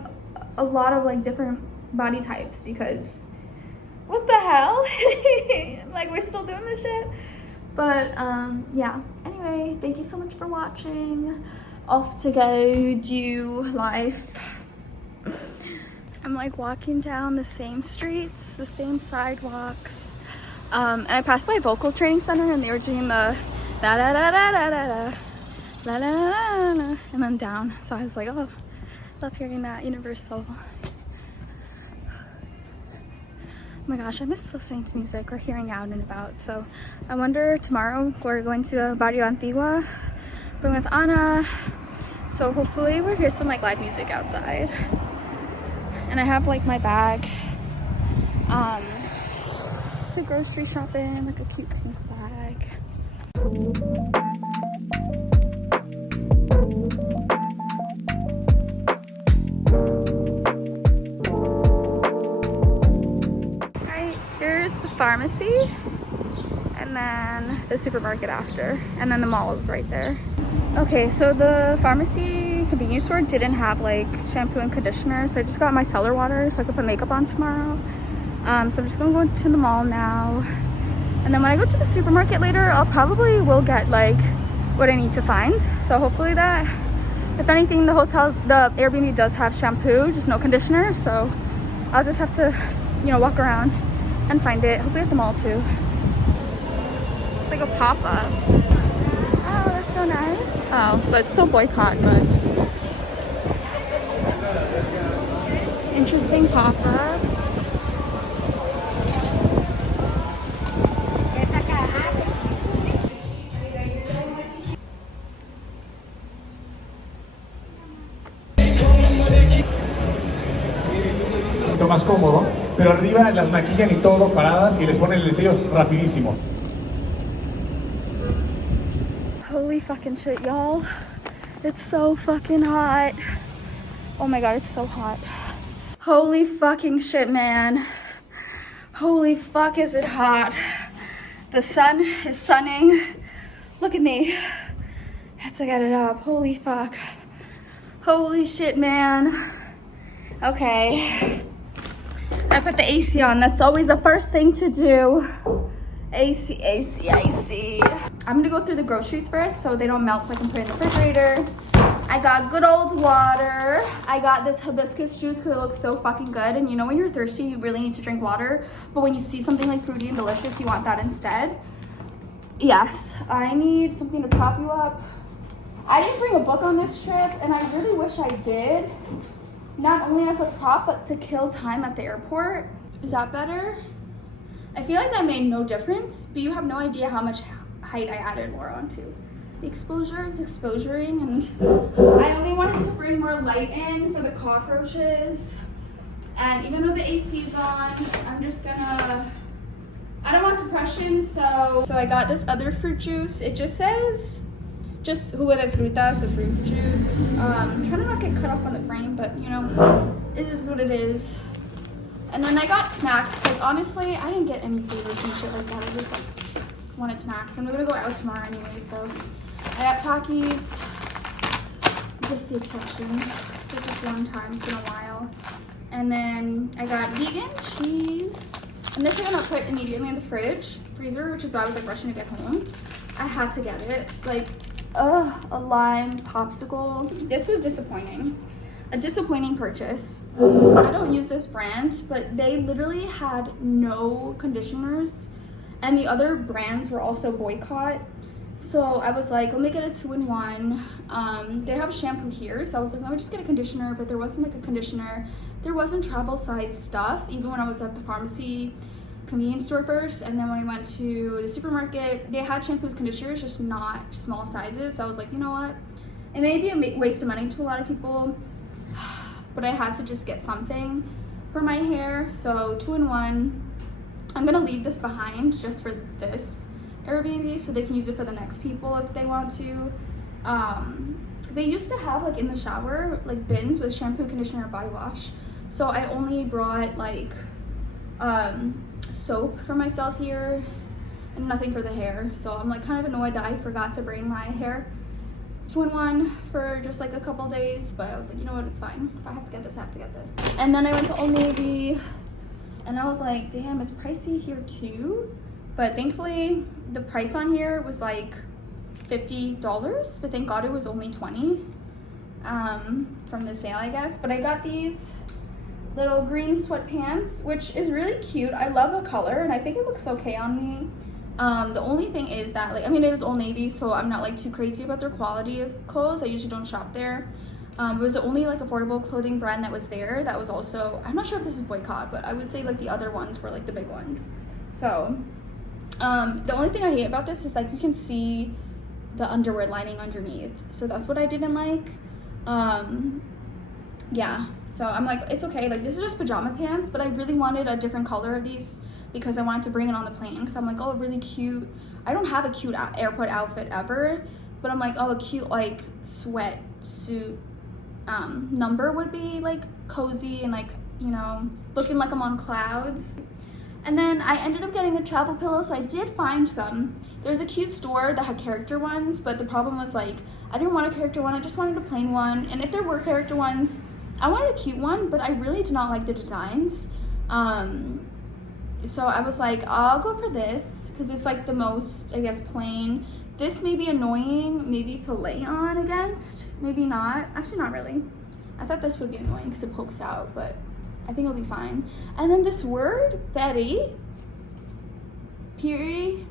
a lot of like different body types, because what the hell? Like, we're still doing this shit. But yeah, anyway, thank you so much for watching. Off to go do life. I'm like walking down the same streets, the same sidewalks. And I passed by a vocal training center, and they were doing the da da da da da da da da da da da, and then down. So I was like, oh, love hearing that Universal. Oh my gosh, I miss listening to music or hearing out and about. So I wonder, tomorrow we're going to Barrio Antigua, going with Anna. So hopefully we'll hear some like live music outside. And I have like my bag to grocery shop in, like a cute pink bag. Right, here's the pharmacy, and then the supermarket after, and then the mall is right there. Okay, so the pharmacy convenience store didn't have like shampoo and conditioner, so I just got my cellar water so I could put makeup on tomorrow. So I'm just gonna go to the mall now, and then when I go to the supermarket later, I'll probably will get like what I need to find. So hopefully that, if anything, the Airbnb does have shampoo, just no conditioner. So I'll just have to, you know, walk around and find it. Hopefully at the mall too. It's like a pop-up. Oh, that's so nice. Oh, but it's still boycott, but interesting pop-ups. Más cómodo, pero arriba las maquillan y todo paradas y les ponen el sello rapidísimo. Holy fucking shit, y'all. It's so fucking hot. Oh my god, it's so hot. Holy fucking shit, man. Holy fuck, is it hot. The sun is sunning. Look at me. I have to get it up. Holy fuck. Holy shit, man. Okay. I put the AC on. That's always the first thing to do. AC, AC, AC. I'm gonna go through the groceries first so they don't melt, so I can put it in the refrigerator. I got good old water. I got this hibiscus juice because it looks so fucking good. And you know when you're thirsty, you really need to drink water. But when you see something like fruity and delicious, you want that instead. Yes, I need something to prop you up. I didn't bring a book on this trip, and I really wish I did. Not only as a prop, but to kill time at the airport. Is that better? I feel like that made no difference, but you have no idea how much height I added more onto. The exposure is exposuring, and I only wanted to bring more light in for the cockroaches. And even though the AC's on, I'm just gonna, I don't want depression, so I got this other fruit juice. It just says, just jugo de fruta, so fruit juice. I'm trying to not get cut off on the frame, but you know, it is what it is. And then I got snacks, because honestly, I didn't get any flavors and shit like that. I just like wanted snacks, and we're gonna go out tomorrow anyway, so I got Takis, just the exception. This is one time, it's been a while. And then I got vegan cheese. And this I'm gonna put immediately in the freezer, which is why I was like rushing to get home. I had to get it. Like, a lime popsicle. This was disappointing. A disappointing purchase. I don't use this brand, but they literally had no conditioners, and the other brands were also boycott. So I was like, let me get a 2-in-1. They have shampoo here, so I was like, let me just get a conditioner, but there wasn't like a conditioner. There wasn't travel size stuff, even when I was at the pharmacy convenience store first, and then when I went to the supermarket, they had shampoos, conditioners, just not small sizes. So I was like, you know what? It may be a waste of money to a lot of people, but I had to just get something for my hair. So 2-in-1. I'm gonna leave this behind just for this Airbnb so they can use it for the next people if they want to. They used to have like in the shower like bins with shampoo, conditioner, body wash. So I only brought like soap for myself here and nothing for the hair. So I'm like kind of annoyed that I forgot to bring my hair 2-in-1 for just like a couple days, but I was like, you know what, it's fine. If I have to get this, I have to get this. And then I went to Old Navy and I was like, damn, it's pricey here too. But thankfully the price on here was like $50, but thank God it was only $20 from the sale, I guess. But I got these little green sweatpants, which is really cute. I love the color and I think it looks okay on me. The only thing is that, like, I mean, it is Old Navy, so I'm not like too crazy about their quality of clothes. I usually don't shop there. It was the only like affordable clothing brand that was there. That was also, I'm not sure if this is boycott, but I would say like the other ones were like the big ones. So the only thing I hate about this is like you can see the underwear lining underneath, so that's what I didn't like. Yeah, so I'm like, it's okay, like this is just pajama pants, but I really wanted a different color of these because I wanted to bring it on the plane. So I'm like, oh, really cute. I don't have a cute airport outfit ever, but I'm like, oh, a cute like sweatsuit number would be like cozy and like, you know, looking like I'm on clouds. And then I ended up getting a travel pillow, so I did find some. There's a cute store that had character ones, but the problem was like, I didn't want a character one, I just wanted a plain one. And if there were character ones, I wanted a cute one, but I really did not like the designs. So I was like, I'll go for this, because it's like the most, I guess, plain. This may be annoying, maybe to lay on against, maybe not. Actually, not really. I thought this would be annoying because it pokes out, but I think it'll be fine. And then this word, Betty, period.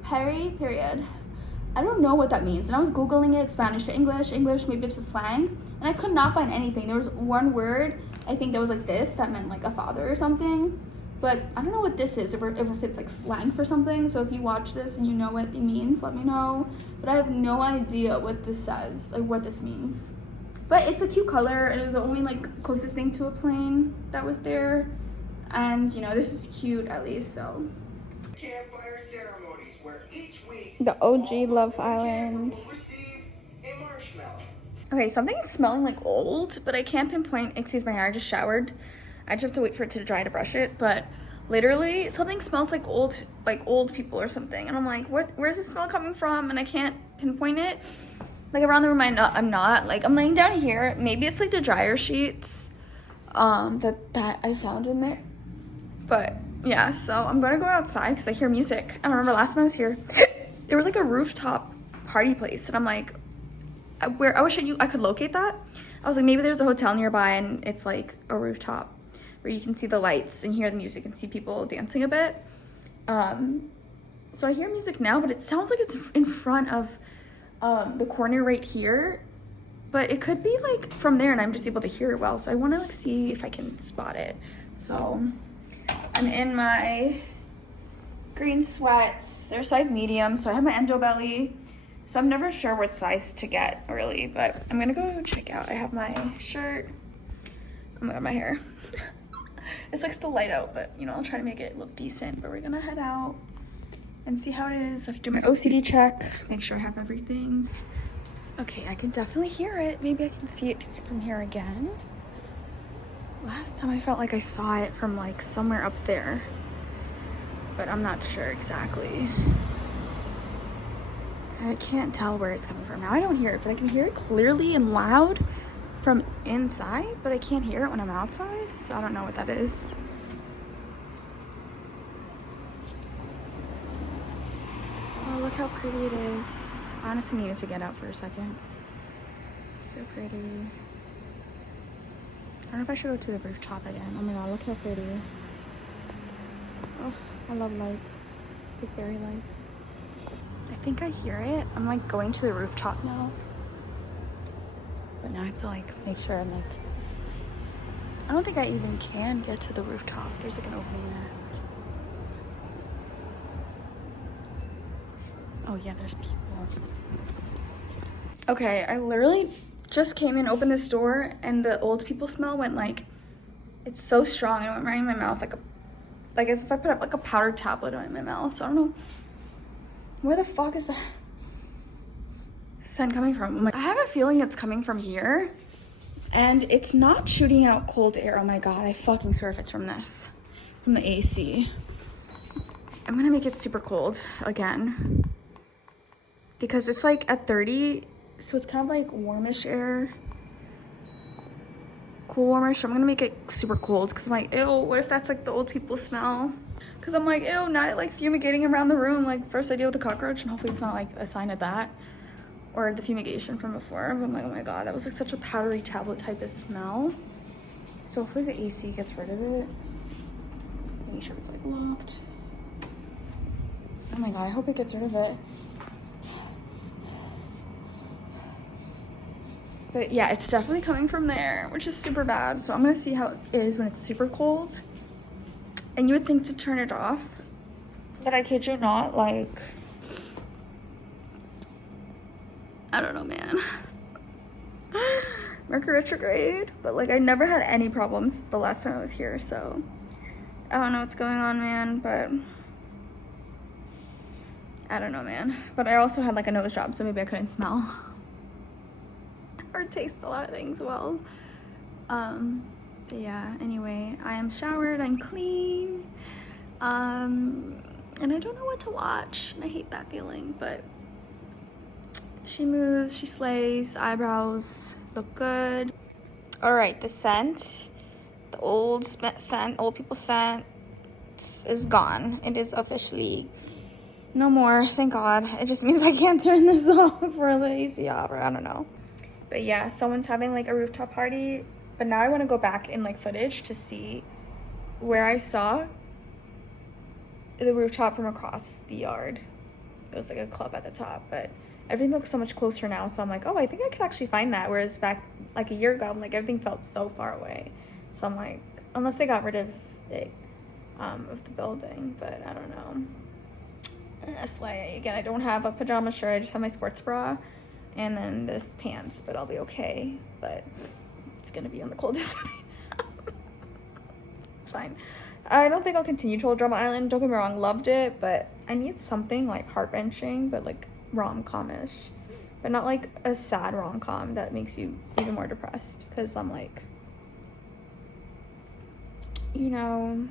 I don't know what that means. And I was Googling it, Spanish to English, maybe it's a slang. And I could not find anything. There was one word, I think that was like this, that meant like a father or something. But I don't know what this is, if it's like slang for something. So if you watch this and you know what it means, let me know. But I have no idea what this says, like what this means. But it's a cute color, and it was the only like closest thing to a plane that was there. And you know, this is cute at least, so. Campfire ceremonies where each week The OG Love Island. will receive a marshmallow. Okay, something's smelling like old, but I can't pinpoint. Excuse my hair, I just showered. I just have to wait for it to dry to brush it, but literally something smells like old people or something. And I'm like, where's the smell coming from? And I can't pinpoint it. Like around the room, I'm not. Like I'm laying down here. Maybe it's like the dryer sheets that I found in there. But yeah, so I'm gonna go outside because I hear music. And I remember last time I was here, there was like a rooftop party place, and I'm like, I wish I could locate that. I was like, maybe there's a hotel nearby and it's like a rooftop where you can see the lights and hear the music and see people dancing a bit. So I hear music now, but it sounds like it's in front of the corner right here. but it could be like from there and I'm just able to hear it well. So I want to like see if I can spot it. So I'm in my green sweats. They're size medium, so I have my endo belly. So I'm never sure what size to get really, but I'm gonna go check out. I have my shirt. Oh my god, my hair. It's like still light out, but you know, I'll try to make it look decent. But we're gonna head out and see how it is. I have to do my OCD check, make sure I have everything. Okay, I can definitely hear it. Maybe I can see it from here again. Last time I felt like I saw it from like somewhere up there, but I'm not sure exactly. I can't tell where it's coming from. Now I don't hear it, but I can hear it clearly and loud from inside, but I can't hear it when I'm outside, so I don't know what that is. Oh, look how pretty it is. I honestly needed to get out for a second. So pretty. I don't know if I should go to the rooftop again. Oh my god, look how pretty. Oh, I love lights. Big fairy lights. I think I hear it. I'm like going to the rooftop now. But now I have to like make sure I'm like, I don't think I even can get to the rooftop. There's like an opening there. Oh yeah, there's people. Okay, I literally just came in, opened this door, and the old people smell went like, it's so strong. It went right in my mouth like as if I put up like a powdered tablet in my mouth. So I don't know. Where the fuck is that scent coming from? I have a feeling it's coming from here and it's not shooting out cold air. Oh my god, I fucking swear if it's from this, from the AC. I'm gonna make it super cold again because it's like at 30, so it's kind of like warmish air, cool warmish. I'm gonna make it super cold because I'm like, ew, what if that's like the old people smell? Because I'm like, ew, not like fumigating around the room. Like, first I deal with the cockroach, and hopefully it's not like a sign of that. Or the fumigation from before. But I'm like, oh my god, that was like such a powdery tablet type of smell. So hopefully the AC gets rid of it. Making sure it's like locked. Oh my god, I hope it gets rid of it. But yeah, it's definitely coming from there, which is super bad. So I'm gonna see how it is when it's super cold. And you would think to turn it off, but I kid you not, like, I don't know, man. Mercury retrograde, but like I never had any problems the last time I was here, so I don't know what's going on, man, but I don't know, man. But I also had like a nose job, so maybe I couldn't smell or taste a lot of things well. But yeah, anyway, I am showered, I'm clean, and I don't know what to watch, and I hate that feeling, but she moves, she slays, the eyebrows look good. All right, the scent, the old scent, old people scent is gone. It is officially no more, thank God. It just means I can't turn this off or the AC off, or I don't know. But yeah, someone's having like a rooftop party. But now I want to go back in like footage to see where I saw the rooftop from across the yard. It was like a club at the top, but everything looks so much closer now. So I'm like, oh, I think I could actually find that. Whereas back like a year ago, I'm like, everything felt so far away. So I'm like, unless they got rid of it, of the building, but I don't know. That's like, again, I don't have a pajama shirt. I just have my sports bra and then this pants, but I'll be okay. But it's gonna be on the coldest side now. It's fine. I don't think I'll continue to Drama Island. Don't get me wrong, loved it, but I need something like heart-wrenching, but like rom-com-ish. But not like a sad rom-com that makes you even more depressed. Because I'm like, you know,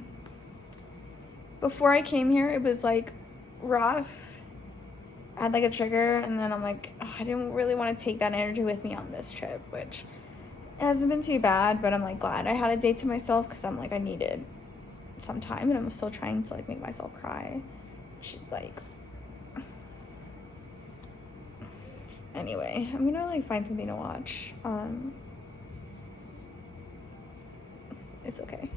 before I came here, it was like rough. I had like a trigger, and then I'm like, oh, I didn't really want to take that energy with me on this trip, which it hasn't been too bad, but I'm like glad I had a day to myself because I'm like, I needed some time, and I'm still trying to like make myself cry. She's like, anyway, I'm gonna like find something to watch. It's okay.